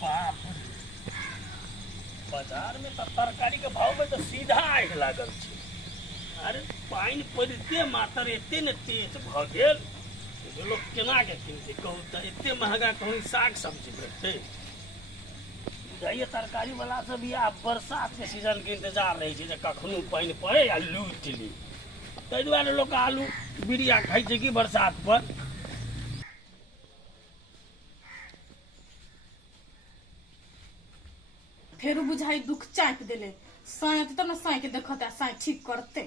बाप बाजार में तो तरकारी के भाव में तो सीधा आग लागल छै। अरे पानी पड़ते मात्र एते ने तेज भ गेल जे लोग केना के किनते कहू तऽ एते महंगा कहूँ साग सब्जी भेटतै। बुझाइए तरकारी वाला सब भी आब बरसात के सीजन के इंतजार रहे छै जे कखनो पानी पड़े आ लूट ली। ताहि दुआरे लोग आलू बिरिया खाइ छै कि बरसात पर। फेरू बुझाई दुख चाप देले साई तो ना साई के देखता साई ठीक करते।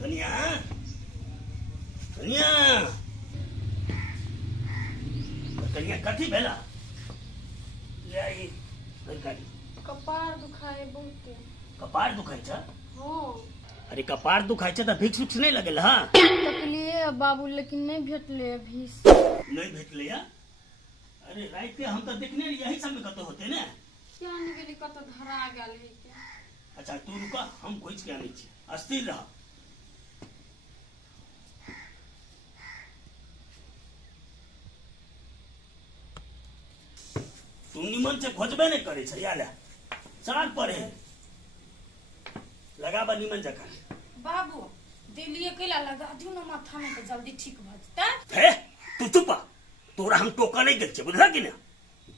कनिया कनिया कनिया कथी भेला ले आई तरकारी। कपार दुखाए बहुते। कपार दुखाई छ? हाँ अरे कपार दुखाई छ त भिक्स उक्स नहीं लगल हाँ? तकलिए बाबू लेकिन नहीं भेटले अभी। नहीं भेटले या? अरे राइते हम तो देखने यही सब में कतो होते ने। क्या नहीं गेली कत धरा गेल है क्या? अच्छा तू रुका हम खोज के आने छी अस्थिर रह। तू निमन से खोजबे नहीं करे छ यार चार पर है लगाबा निमन जका। बाबू दिलिए केला लगा दियो ना माथा में तो जल्दी ठीक भ जते। हे तू चुप तोरा हम टोका नहीं दे बुझला कि ना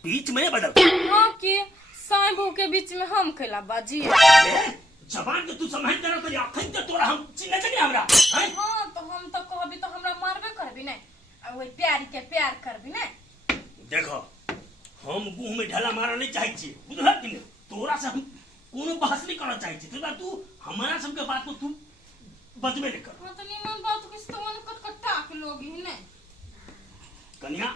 बीच में बदल। हां की साई बहू के बीच में हम केला बाजी। जबान के तू संभाल कर तो अखन तो तोरा हम चिन्ह नहीं हमरा हैं। हां तो हम तो कहबी तो हमरा मारबे करबी नहीं आ ओई प्यार के प्यार करबी नहीं। देखो हम मुंह में ढाला मारा नहीं चाहे छी बुझला कि ना तोरा से हम कोनो बहस नहीं करना चाहे छी। तू हमारा सबके बात को तू बदबे नहीं कर। हां तो निमन बात किस तो मन कटकटा के लोग ही नहीं। कन्या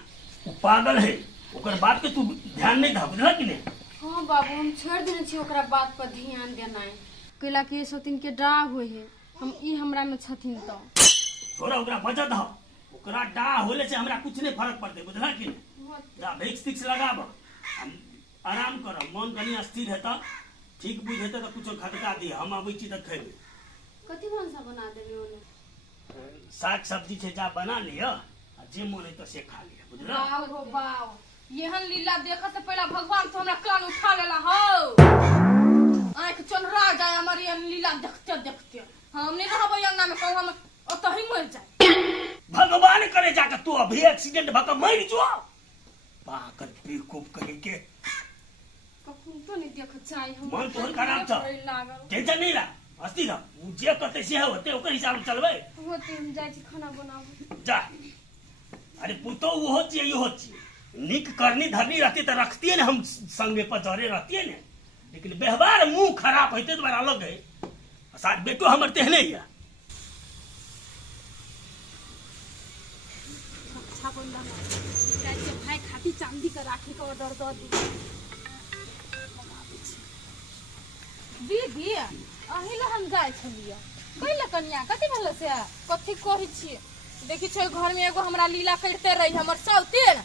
वो पागल है ओकर बात के तू ध्यान नहीं धा बुझला कि नहीं। हाँ बाबू हम छोड़ देने छी ओकरा बात पर ध्यान देना है कैला कि सोतिन के डा होए है हम ई हमरा में छथिन तो छोरा ओकरा बचत ह ओकरा डा होले से हमरा कुछ नहीं फर्क पड़ते बुझला कि नहीं। जा भिक्स फिक्स लगाब हम आराम कर मन कनी अस्थिर है त ठीक बुझ हेते त कुछ खटका दी हम आबै छी त खेबे। कथी भाषा बना देबे ओने साग सब्जी छे जा बना लियो जे मन है तो से खा लियो बुझला। वाह हो वाह यहन लीला देखा से पहला भगवान तो हमरा कान उठा लेला हो। आंख चंद्रा जाए हमारी यहन लीला देखते देखते हम नहीं रहबे अंगना में कहू हम ओत ही मर जाए। भगवान करे जाके तू अभी एक्सीडेंट भक मर जो पाकर बेवकूफ कहे के कखू तो नहीं देख चाहे हम मन तोहर खराब छ टेंशन नहीं ला अस्थिर रह जे करते से होते ओकर हिसाब से चलबे होते हम जाय छी खाना बनाबे जा। अरे पुतो वो चाहिए यो चाहिए निक करनी धरनी रहती तो रखती है ना हम संग में पचौरे रहती है ना लेकिन व्यवहार मुंह खराब होते तो बड़ा अलग है। साथ बेटो हमर तेहने ही है। अच्छा बोलला जाय छी भाई खाती चांदी का राखी का ऑर्डर दो दीदी अहिला हम जाय छलिए कइला कन्या कथि भेल से कथि कहै छी देखि छै घर में एगो हमरा लीला करते रही हमर सौतेन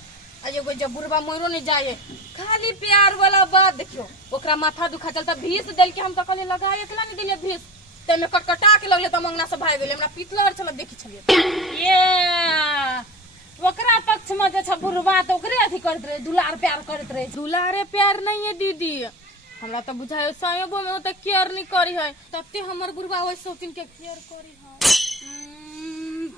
आ एगो जब बुढ़वा मोरो नहीं जाए खाली प्यार वाला बात देखियो ओकरा माथा दुखा चलता भीस देल के हम तो कहले लगा एकला नहीं दिले भीस ते में कटकटा के लगले त मंगना से भाग गेले हमरा पितलर चल देखि छलिए ये ओकरा पक्ष में जे छ बुढ़वा तो ओकरे अथि करत रहे दुलार प्यार करत रहे। दुलारे प्यार नहीं है दीदी हमरा तो बुझाय सायोबो में तो केयर नहीं करी है तते हमर बुढ़वा ओइ सोचिन के केयर करी है।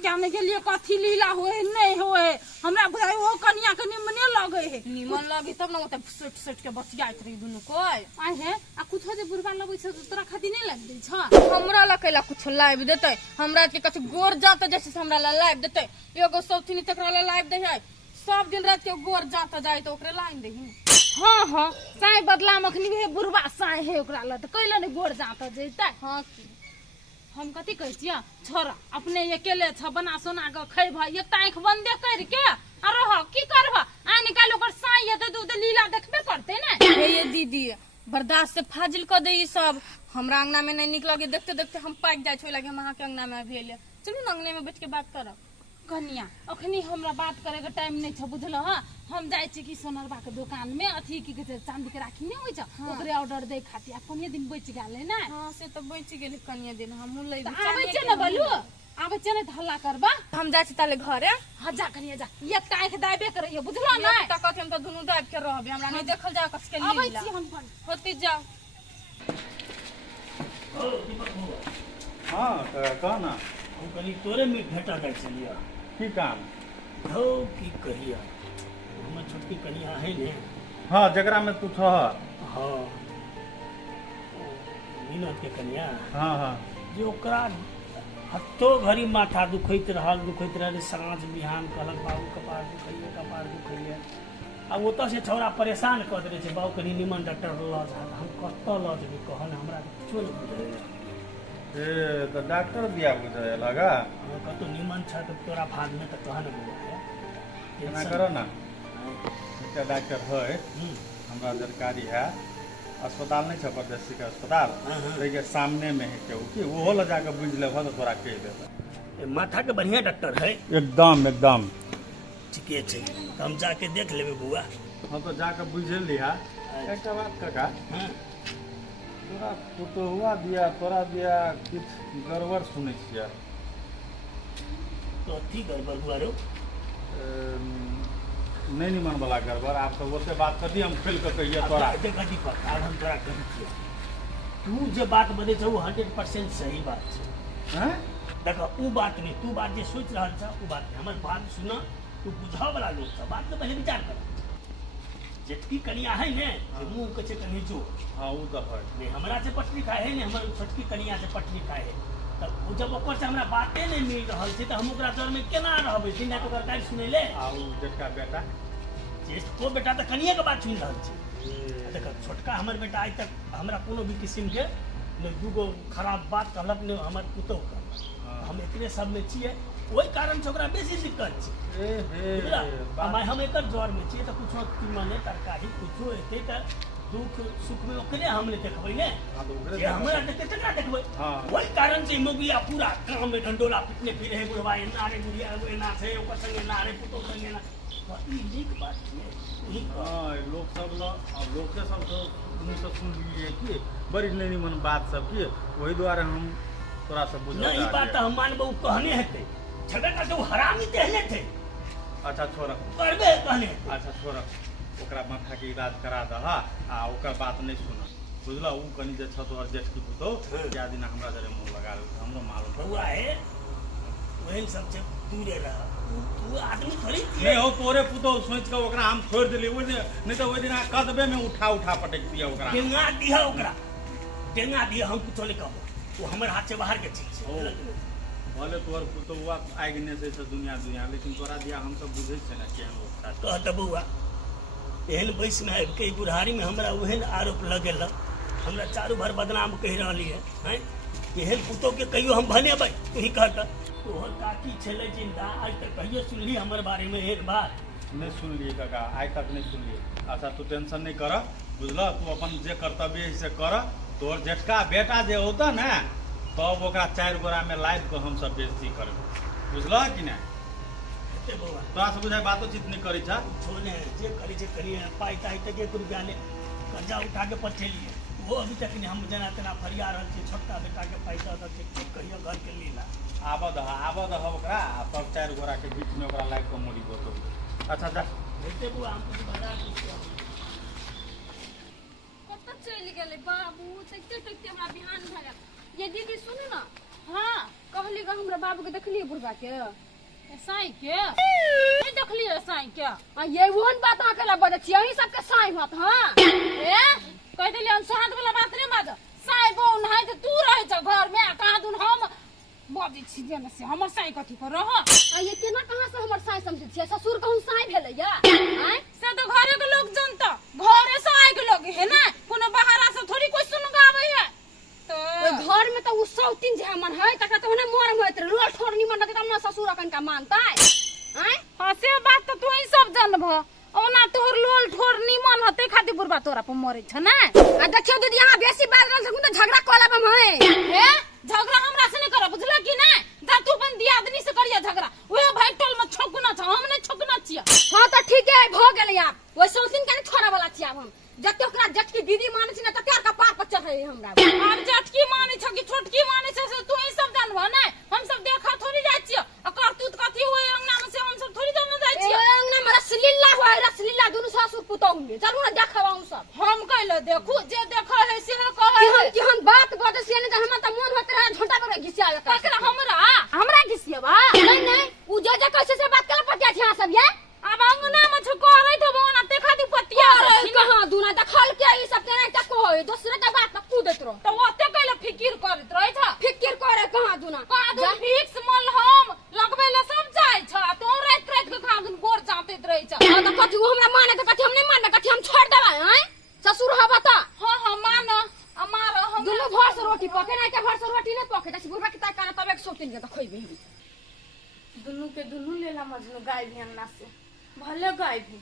क्या में गेलिए कथी लीला होए नहीं होए हमरा बुझाय ओ कन्या के निमने लगे है निमन लगी तब ना ओते सट सट के बचियात रही दुनु कोई आइ है आ कुछ जे बुढ़वा लगै छ तोरा खाती नहीं लाग दे छ हमरा लकेला कुछ लाइव देतै हमरा के कछ गोर जात जैसे हमरा ला लाइव देतै एगो सौथिनी तकरा ला लाइव दे है सब दिन रात के गोर जात जाय तो ओकरे लाइन दे। हाँ हाँ साई बदला मखनी है बुढ़वा साई है ओकरा ला त कैला ने गोर जात जैतै। हाँ की हम कथी कहै छियै छोरा अपने अकेले छ बना सोना के खैब एक आंख बंदे कर के आ रह की करब आ निकाल ओकर साई है तो लीला देखबे करते ने। हे ये दीदी बर्दाश्त से फाजिल क दे ई सब हमरा अंगना में नहीं निक लगे देखते देखते हम पाक जाय छै लगे हम अहाँ के अंगना में भेल चलू ना अंगने में बैठ के बात करब। कन्या अखनी हमरा बात करे के टाइम नहीं छ बुझल हां हम जाय छी कि सोनरबा के दुकान में अथी की कहै चांदी के राखी नहीं होय छ ओकरे ऑर्डर दे खातिर कनिए दिन बच गेलै ना। हां से तो बच गेलै कनिए दिन हमहु ले आबै छै ना बलू आ आबे छै ने हल्ला करबा हम जाइ छी ताले घरे हाँ जा कनिया जा ये कांख दाबे करैया बुझलो ना तकत हम त दुनू दाब के रहबे हमरा नहीं देखल जा कसके लीला आबै छी हम होते जाओ ओ दीपक बउआ हाँ कह ना हम कनी तोरे में भेटा जाइ छलिया की काम हो की कहिया हमर छोटकी कनिया है ने हाँ जकरा में तू छह हाँ विनोद के कनिया हाँ हाँ जे ओकरा हत्तो घड़ी माथा दुखैत रहे साँझ बिहान कहलक बाबू कपार दुखैया अब ओतऽ से छौड़ा परेशान कऽ देने छै बाबू कनी निमन डॉक्टर लऽ जा हम कतऽ लऽ जेबै कहल हमरा किछो नहि बुझैया ए तो डॉक्टर दिया बुझे लगा कतौ निमन छ तऽ तोरा भाग में तऽ कह न बुझाया केना करो ना एकटा डॉक्टर है हमरा जानकारी है अस्पताल नहीं है परदेसी के अस्पताल के सामने में है केहू की वो ले जाकर बुझ ले तो तोरा कह देता माथा के बढ़िया डॉक्टर है एकदम एकदम ठीके छै हम जाके देख लेबै बुआ हाँ तो जाकर बुझ लिहा एक बात काका हाँ तोरा पुतहुआ दिया तोरा दिया किछ गड़बड़ सुनै छियै तो अथी गड़बड़ हुआ रो नहीं निमन वाला गड़बड़ आप तो उससे बात कथी हम खोल के कहिए तोरा देख दीपक आब हम तोरा कहै छियै तू जे बात बनै छै वो 100% सही बात छै हैं देख उ बात नहीं तू बात जे सोच रहल छ उ बात नहीं हमर बात सुन तू बुझाव वाला लोग छ बात तो पहले विचार कर जेटकी कनिया है ने मुंह के छै कनी जो हाँ वो तो है नहीं हमरा से पटरी खाए है ने हमर छोटकी कनिया से पटरी खाए है तब वो जब ओकर से हमरा बाते नहीं मिल रहल छै त हम ओकरा डर में केना रहबै दिन रात ओकर काज सुनै ले आ उ जेठका बेटा तो बेटा तो कनिए के बात सुन रहल छै देख छोटका हमर बेटा आज तक हमरा कोनो भी किस्म के ने दूगो खराब बात कहलक ने हमर पुतौह कहलक हम एकरे सब में छियै ओहि कारण से ओकरा बेसी दिक्कत छै ए हे हम एकर जर में छियै त कुछो तीमन तरकारी कुछो एते त दुख सुख में ओकरे हमने देखबै ने हाँ तो ओकरे जे हमरा देखते तकरा देखबै हाँ। ओहि कारण से मोगिया पूरा काम में डंडोला पिटने फिरे है बुढ़वा एना रे बुढ़िया एना छै ओकर संगे ना रे पुतौह संगे ना ई नीक बात छै हाँ लोग सब लोग के सब मुँह से सुन लिए कि बड़ी नहीं निमन बात सब की वही द्वारा हम तोरा सब बुझ नहीं बात हम मानबो कहने हेतै छबे करते वो हरामी देहने थे अच्छा छोड़ करबे कहने अच्छा छोड़ ओकरा माथा के इलाज करा दहा आ ओकर बात नहीं सुन बुझल उ कनी जे छ तोहर जेठ की पुतो क्या दिन हमरा जरे मुंह लगा हमरो मालूम बउआ है वही सब से दूरे रह तू आदमी थोड़ी नहीं हो तोरे पुतो सोच के ओकरा हम छोड़ देली ओइ दिन नहीं तो ओइ दिन कदबे में उठा पटक दिया ओकरा डेंगा दिया हम कुछ नहीं कहबो वो हमर हाथ से बाहर के चीज छै भले तोहर पुतौआ आगने से दुनिया लेकिन तोरा दिया हम सब बुझे छै ना केहन होता कहत बउआ एहन बैस में आबि के बुढ़ारी में हमरा ओहन आरोप लगेलक हमरा चारू भर बदनाम कहि रहली है एहन पुतौह के कहियो हम भनेबै तू ही कहत तोहर काकी छलै जिंदा आज तक कहियो सुनली हमर बारे में एहन बात नहीं सुन लिए काका आज तक नहीं सुन लिए अच्छा तू टेंशन नहीं कर बुझल तू अपन जे कर्तव्य है से कर तोहर जेठका बेटा जे होता ना तब ओकरा 4 गोरा में लाद के हम सब बेइज्जती करब बुझल कि नहीं एते बउआ तोरा से बुझाय बातचीत नहीं करी छा छोने जे करी छै करिए पाई ताई तक 1 रुपया ले कर्जा उठा के पठेलिए वो अभी तक नहीं हम जना तना फरिया रहल छै छोटका बेटा के पैसा दऽ के ठीक कहियो घर के लीला आबद ओकरा तब 4 गोरा के बीच में ओकरा लाद के मोड़ी बोतो अच्छा जा एते बुआ हम कुछ बता दै कत चलि गेलै बाबू तकते हमरा बिहान भए गेल ये दीदी सुनू ना हाँ कहली ग हमरा बाबू के देखलिए बुढ़बा के साई के नहीं देखलिए साई के आ ये ओहन बात अहाँ केला बजै छी अहीं सबके साई होत हां ए कह देलिए हम सोहाग वाला बात नहीं बाज साई बो नहीं तो तू रहे छ घर में कहां दुन हम बजै छी जेना से हमर साई कथि कर रह आ ये केना कहां से हमर साई समझै छी ससुर कहूं साई भेलै या हैं से तो घरे के लोग जानता घरे से आए के लोग है ना कोनो बाहरा से थोड़ी कोई सुनगावे है तो घर में तो उ सौतीन जे मन है तकरा तो ना मोर होइत रोल ठोर निमन रहते तब ना ससुर अकन का मानता हैं हां से बात तो तू ही सब जानब ओना तोहर लोल ठोर निमन हते खातिर बुरबा तोरा पर मरे छ ना आ देखियो दीदी यहां बेसी बात रहल त झगड़ा कोला में है हे झगड़ा हमरा से नहीं कर बुझला कि ना जा तू अपन दियादनी से करिया झगड़ा ओए भाई टोल में छोकना छ हम नहीं छोकना छिया हां तो ठीक है भ गेलै आप ओइ सौतीन के छोड़ा वाला छिया हम जते ओकरा जटकी दीदी माने छी ना तते का पार पर चढ़ै हमरा अब जटकी माने छ कि छोटकी माने छ से तू ही सब जानबा ना हम सब देखा थोड़ी लिए चलू ना देखब हम सब हम कैले देखू जे देखा है से कहे कि हम बात बते से नहीं हम त मन होत रहे झोटा पर घिसिया ककरा हमरा घिसियाबा नहीं उ जे कैसे से बात कर पटिया छ सब ये अब अंगना में छ करे तो बोना देखा दी पतिया कहां दुना देखल के ई सब केना तक होय दूसरे के बात पर कूदत रहो तो ओते कैले फिकिर करत रहे छ फिकिर करे कहां दुना कादू फिक्स मन हम लगबे ले सब जाय छ तो रात रात के खादन गोर जातेत रहे छ तो कथि हमरा माने तो कथि हम नहीं मानबे कथि हम छोड़ देबा हैं ससुर हवा त हां मान हमार हम दुनु भर से रोटी पके ना के भर से रोटी नहीं पके तसी बुरबा के ता करे तब एक सोतिन के त खइबे दुनु के दुनु लेला मजनू गाय भी अंगना से भले गाय भी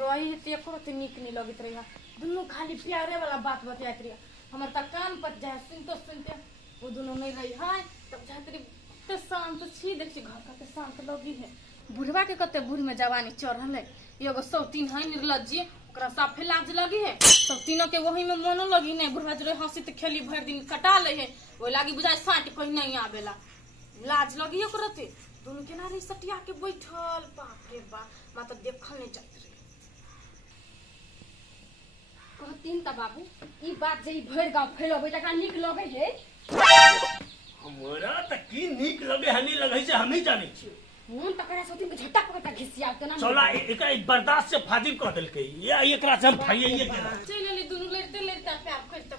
रोई ते एको ते निक नहीं लगत रही दुनु खाली प्यारे वाला बात बतियात रही हमर त कान पर जाय सुनते वो दुनु नहीं रही है तब जातरी ते शांत छी देख छी घर का ते शांत लगी है बुढ़वा के कते बुढ़ में जवानी चढ़ल है एगो सौतीन है निर्लज्जी ओकरा साफे लाज लगी है सौतीनों के वही में मनो लगी नहीं बुढ़वा जरे हंसी ते खेली भर दिन कटा ले है ओइ लागी बुझाय साट कहीं नहीं आवेला लाज लगी ओकरा ते दुनु के नारी सटिया के बैठल बाप रे बा मा तो देखल नहीं जात रे कहतीन त बाबू ई बात जे भर गांव फैलबे तकरा निक लगे है हमरा त की नीक लगे हनी लगे से हम ही जाने छी मन त करे सोतिन के झट्टा पकड़ घिसिया के ना चला एकरा बर्दाश्त से फाजिल कर देल के या एकरा से हम फाइए के चल ले दुनु लेते लेते प्यार करते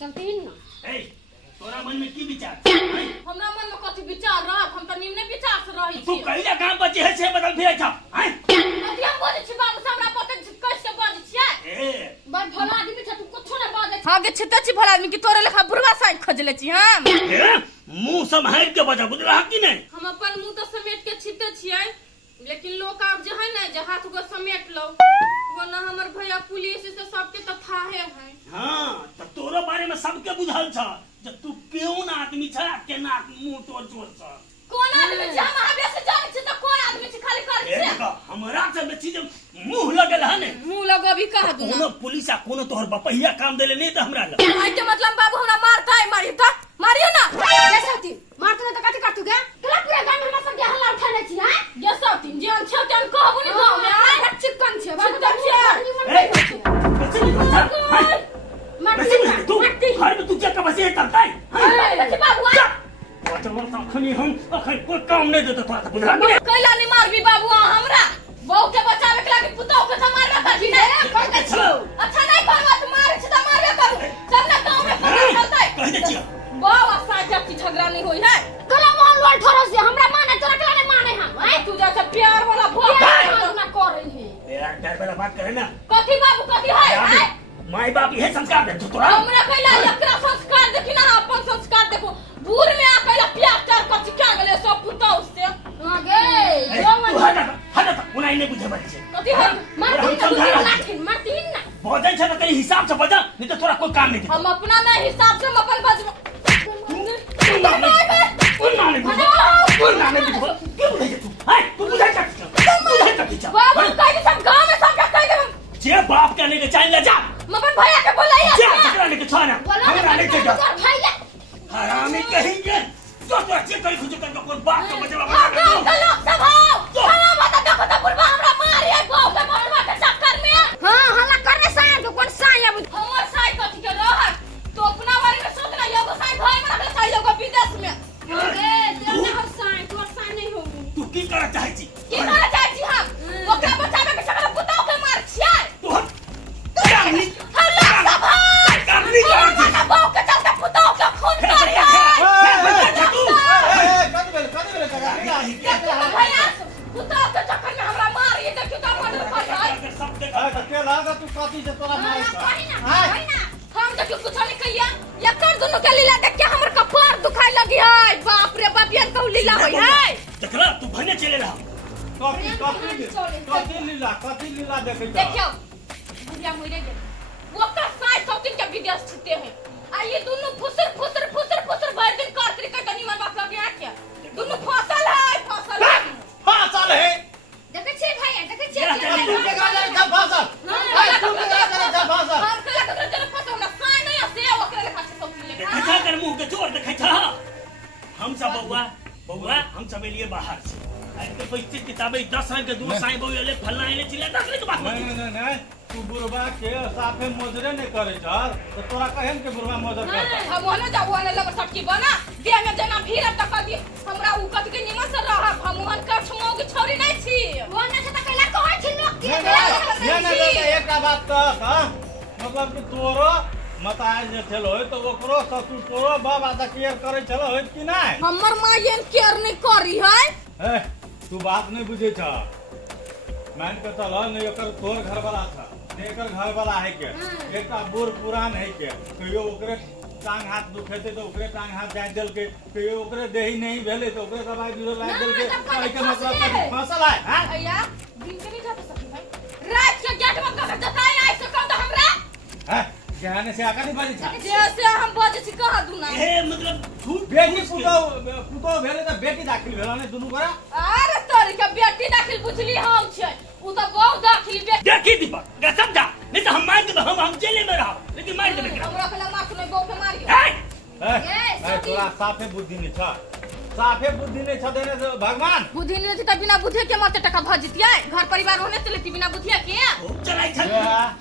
चलतीन ना ए तोरा मन में की विचार हमरा मन में कथि विचार रह हम त निम्न विचार से रही तू छी कहिला काम बचे है से बदल फिरे छ हैं कथि हम बोले छी बाबू से हमरा पता कैसे बाज छियै ए बड़ भला आदमी छ तू कुछो ना बाजे आगे छिते छी भला आदमी की तोरे लेखा बुढ़वा साइड खोजले छी हम मुंह संभाल के बजा बुझला कि नहीं हम अपन मुंह तो समेट के छिते छियै लेकिन लोग आब जे है ना जे हाथ को समेट लो वो ना हमर भैया पुलिस से सबके त थाहे है हां त तोरो बारे में सबके बुझल छ जे तू केउन आदमी छ केना मुंह तोड़ जोर छ कौन आदमी छी हम आबे से जाने छी त कौन आदमी छी खाली कर ए छी देखा हमरा से बेची जे मुंह लगल है ने मुंह लगो भी कह दूं कोनो पुलिस आ कोनो तोहर बपहिया काम देले नहीं त हमरा लग आई के मतलब बाबू हमरा मारता है मारियो त मारियो ना जैसा मारते तो कथि काटू गे तोरा पूरा गांव में हमरा सब के हल्ला उठाने छी हैं ये सब तीन जे छ तन कहबो नहीं गांव में आ चिकन छे चिकन छे। कैसे नहीं करता है मारती तू मारती घर में तू क्या का बसे करता है बच्चे बाबू तो अखनी हम अखन कोई काम नहीं देता तोरा बुझला नहीं कैला नहीं मारबी बाबू हमरा बहू के बचावे के लागी पुतौ के त मारबे करबी नहीं कह दे छी अच्छा नहीं करबा त मारे छी त मारबे करू चल ना गांव में पता चलतै कह दे छिया बाबा साजब की झगड़ा नहीं होई है कला मोहन वाल ठोरो से हमरा माने तोरा कला नहीं माने हम हैं तू जैसे प्यार वाला भोग ना करे है यार डर वाला बात करे ना कथी बाबू कथी है माई बाप ये संस्कार दे तू तोरा हमरा कैला एकरा संस्कार देखि ना अपन संस्कार देखो बूढ़ में आ कैला प्यार चार कथी क्या गेले सब पुतौ से आगे तू हटा उनाई नहीं बुझे बच्चे कथी है मारती ना भोजन से कहीं हिसाब से बजा नहीं तो तोरा कोई काम नहीं हम अपना ना हिसाब से हम अपन बजवा बाबू कहीं सब गांव में सब क्या कह दे जे बाप के लेके चाल ले जा मगन भैया के बोलाइए जा चकरा लेके छोना हमरा लेके जा भैया हरामी कहेंगे जो तो अच्छे करी खुद कर कोई बाप का बचवा हां गांव का लोग सब आओ हला बता देखो तो बुढ़वा हमरा मारिए गांव के मरवा के चक्कर में हां हल्ला करने साया तो कौन साया हमर साई कथी के रह तो अपना बारे में सोच ना एगो साई घर में रखले चाहिए एगो विदेश में अरे तेरे हम साया तो साया नहीं हो तू की करना चाहे छी की करना चाहे छी हम ओकरा बचावे के चक्कर पुतौ के मार छियै तू करनी हल्ला सब करनी करनी ना बाप के चलते पुतौ के खून करिए भैया पुतौ के चक्कर में हमरा मारिए देखियो तो मर्डर कर रहा सब देखा हम देखियो कुछ नहीं कहिया या कर दोनों के लीला देख के हमर कपार दुखाई लगी है बाप रे बाप यन कहू लीला होई है देखला तू भने चले रहा कथी लीला देखे देखियो बुढ़िया मरे गेल वो का साई सौतिन के विदेश छिते हैं आ ये दोनों फुसर भर दिन कर तरी के निमन बाप लगे आ क्या दोनों फसल है देखे छे भैया देखे छे हम कला के जन फसल ना साई नहीं से ओकरे लेखा से सौतिन लेखा देखा कर मुंह के जोर देखै छ हम सब बउआ हम सब लिए बाहर से आज के परिस्थिति किताबें 10 रंग के दो साई बउआ ले फलना ने चिल्ला 10 रंग के बात नहीं तू बुढ़वा के साफे मोजरे नहीं करे चल तो तोरा कहन के बुढ़वा मोजर करता हम ओने जाऊ ओने लबर सटकी बना देह में जना भीड़ तक दी हमरा उकत के निमन से रह हम ओहन का छमौ के छोरी नहीं छी ओने से त कहला कहै छी लोग के नहीं एकटा बात कह मतलब कि तोरो मताय जे छलो तो ओकरो ससुर तोरो बाप आधा केयर करे छलो होत कि नहीं हमर मां ये केयर नहीं करी है तू बात नहीं बुझे छ मान के चल नहीं एकर तोर घर वाला था नहीं एकर घर वाला है के एकटा बूढ़ पुरान है के कहियो ओकरे टांग हाथ दुखेते तो ओकरे टांग हाथ जाय देल के कहियो ओकरे देही नहीं भेले तो ओकरे दवाई बीरो लाग देल के कहे के मतलब फसल है हां भैया दिन के नहीं जा सकी भाई रात के गेट में कह जताई आई से कह हमरा हैं जहाने से आका नहीं बाजी था जैसे हम बजे छी कह दू ना ए मतलब झूठ बेटी पुतो भेले त बेटी दाखिल भेल ने दुनु करा अरे तोरी के बेटी दाखिल बुझली हम छै उ त बहुत दाखिल बेटी देखी दीपक क्या समझा नहीं तो हम मार देबे हम जेले में रहो लेकिन मार देबे हमरा कहला मार नहीं बहू के मारियो ए तोरा साफे बुद्धि नहीं छ साफे बुद्धि नहीं छ देने से भगवान बुद्धि नहीं त बिना बुद्धि के मते टका भ जतियै घर परिवार होने से लेती बिना बुद्धिया के चलाई छ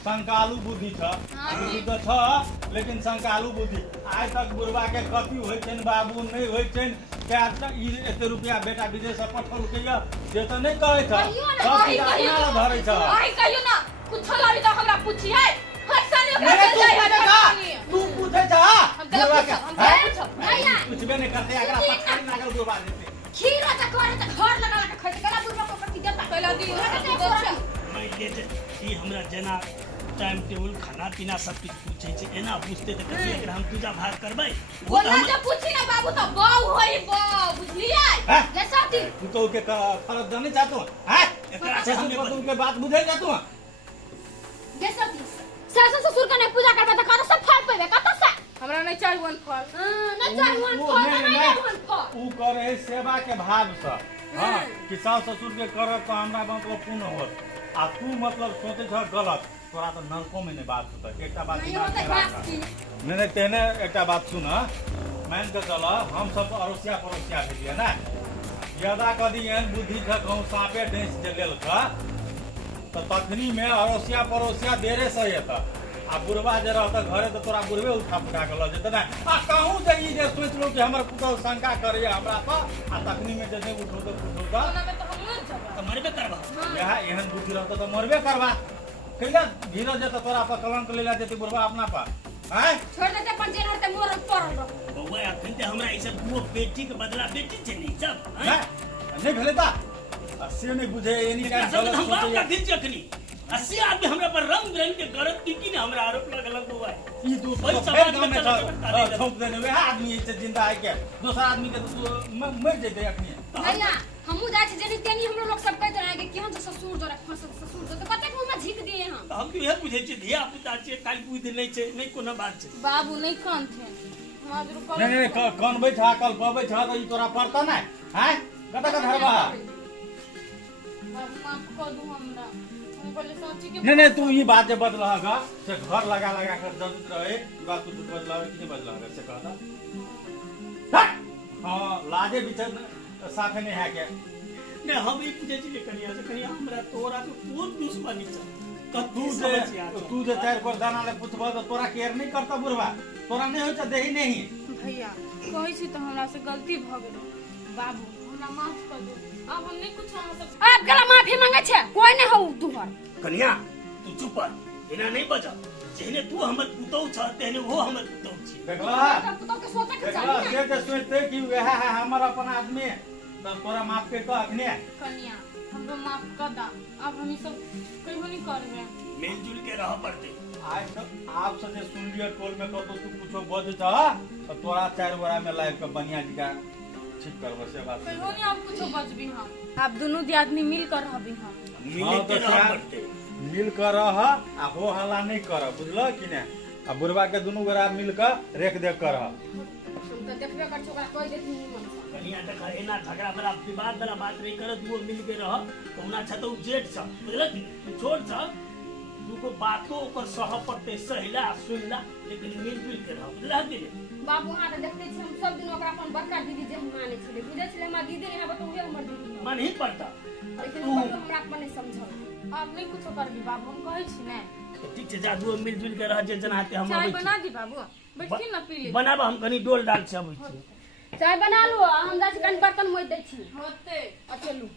संकालू बुद्धि छ बुद्धि त छ लेकिन संकालू बुद्धि आज तक बुढ़वा के कथी होय छन बाबू नहीं होय छन क्या ई एते रुपया बेटा विदेश से पठल के से त नहीं कहै छ सब अपना धरै छ आई कहियो ना कुछ लावी त हमरा पूछियै हर साल ओकरा के जाय तू पूछे छ हम गलत पूछब हम गलत पूछब भैया कुछबे नहीं करते अगर पटकारी नागल बुढ़वा देते खीरा त करे त घर लगा के खर्च करा बुढ़वा को प्रति देता कहला दी मैं ले ई हमरा जना टाइम टेबल खाना पीना सब कुछ पूछे छै एना पूछते त कभी अगर हम पूजा भाग करबै बोला जे पूछी ना बाबू त बाऊ होई बाऊ बुझलियै जैसा ती तू तो के फर्क जाने चाहतो हैं एकरा से हमने तू के बात बुझे जातो जैसा ती सास ससुर के नहीं पूजा करबे त कत से फल पेबे कत से हमरा नहीं चाहिए वन फल न चाहिए वन फल नहीं वन फल ऊ करे सेवा के भाव से हां कि सास ससुर के करब तो हमरा मतलब पूर्ण होत आ तू मतलब सोचे छ गलत तोरा तो नरको में नहीं बात होता एकटा बात नहीं होता बात की नहीं तेने एकटा बात सुन मान के चल हम सब अरोसिया परोसिया भेलिए ना यदा कदी एहन बुद्धि छ कहूँ साँपे डेंस जे लेल छ तो तखनी में अरोसिया परोसिया देरे से हेता आ बुढ़वा जे रहता घरे तो तोरा बुढ़वे उठा फुटा के ल जेते ना आ कहूँ जे ई जे सोच लो कि हमर पुतौ शंका करे हमरा पर आ तखनी में जे उठो तो ओना में तो हम नहीं जब तो मरबे करबा यह एहन बुद्धि रहता तो मरबे करबा कैला धीरज जे तोरा पर कलंक लेला देती बुढ़वा अपना पर हैं छोड़ देते अपन जेल हरते मोर पड़ल रहो बउआ अखन ते हमरा ई सब वो बेटी के बदला बेटी छै नहीं सब हैं नहीं भेले ता से नहीं बुझे एनी का गलत हम बाप सोचे का दिन जखनी 80 आदमी हमरा पर रंग बिरंग के गलत की ने हमरा आरोप लगलक बउआ ई तू वही तो समाज फेर में गांव चलत में करता ठोक देने वे आदमी से जिंदा है के दूसरा आदमी के तो मर जेते अखनी भैया हमहु जाय छी जेनी तेनी हमरो लोग सब कहत रहे कि केहन से ससुर जरा ससुर तो कते मुंह में झीक दिए हम हम तो यह पूछे छी धिया पुता छै काल बुद्धि नहीं छै नहीं कोनो बात छै बाबू नहीं कान थे हमरा जरूर कल नहीं कौन बैठ कल पबै छ तो ई तोरा पड़ता ना हैं कत कत हरबा बाबू माफ कर दू हमरा हम पहले सोची के नहीं तू ई बात जे बदलहगा से घर लगा कर जरूरत रहे बात तू बदला कि नहीं बदला से कहता हां लाजे बिचर साथे नहीं है के नहीं हम ई पूछे छी कनिया से कनिया हमरा तोरा के कोन दुश्मनी छै तू जे चार पर दाना ले पूछबा तो तोरा केयर नहीं करता बुढ़वा तोरा नहीं होय छ देही नहीं भैया कहै छी तो हमरा से गलती भ गेल बाबू हमरा माफ कर दो अब हम नहीं कुछ अहाँ से आप गला माफी मांगे छे कोई नहीं हो तुहर कनिया तू चुप रह एना नहीं बजा जेने तू हमर पुतौ छ तेने वो हमर पुतौ छी देखला पुतो के सोचे के देखला चाहिए से सोचते कि वह है हमर अपन आदमी तो तोरा माफ के कह अखने कन्या हमको माफ कर दा अब हम ई सब कहियो नहीं करबे मिलजुल के रह पड़ते आज तो आप से सुन लियो टोल में कह तो तू कुछो बज छ तो तोरा चार बड़ा में लाइव के बनिया जी का ठीक करबो से बात कहियो नहीं आप कुछ बचबी हम आप दोनों आदमी मिल कर रहबी हम मिले के रह पड़ते मिल कर रह आ हो हल्ला नहीं कर बुझल कि ने आ बुढ़वा के दुनू गोरा मिल कर रेख देख कर हम तो देखबे कर छोकरा कोई देख नहीं मन कनिया तक एना झगड़ा बड़ा विवाद वाला बात नहीं करत वो मिल के रह कौना छ तो जेठ छ बुझलक तू छोड़ छ तू को बातों ओकर सह पड़ते सहिला सुनला लेकिन मिलजुल के रह बुझलक कि बाबू हां तो देखते छी हम सब दिन ओकरा अपन बड़का दीदी जे हम माने छले बुझे छले हमरा दीदी नहीं हबे तो उहे हमर दीदी मन ही पड़ता लेकिन ओकर हमरा अपन नहीं समझल आप नहीं कुछ करबी बाबू, हम कहै छी ने। ठीक छै, जा दू मिलजुल के रह जे जना हेतै हम चाय अबै छी। बना दी बाबू, बैठी ना पी ले। बनाब, हम कनी डोल डाल से अबै छी। चाय बना लो, हम जा छी कनी बर्तन मोइ दै छी। होते आ चलू।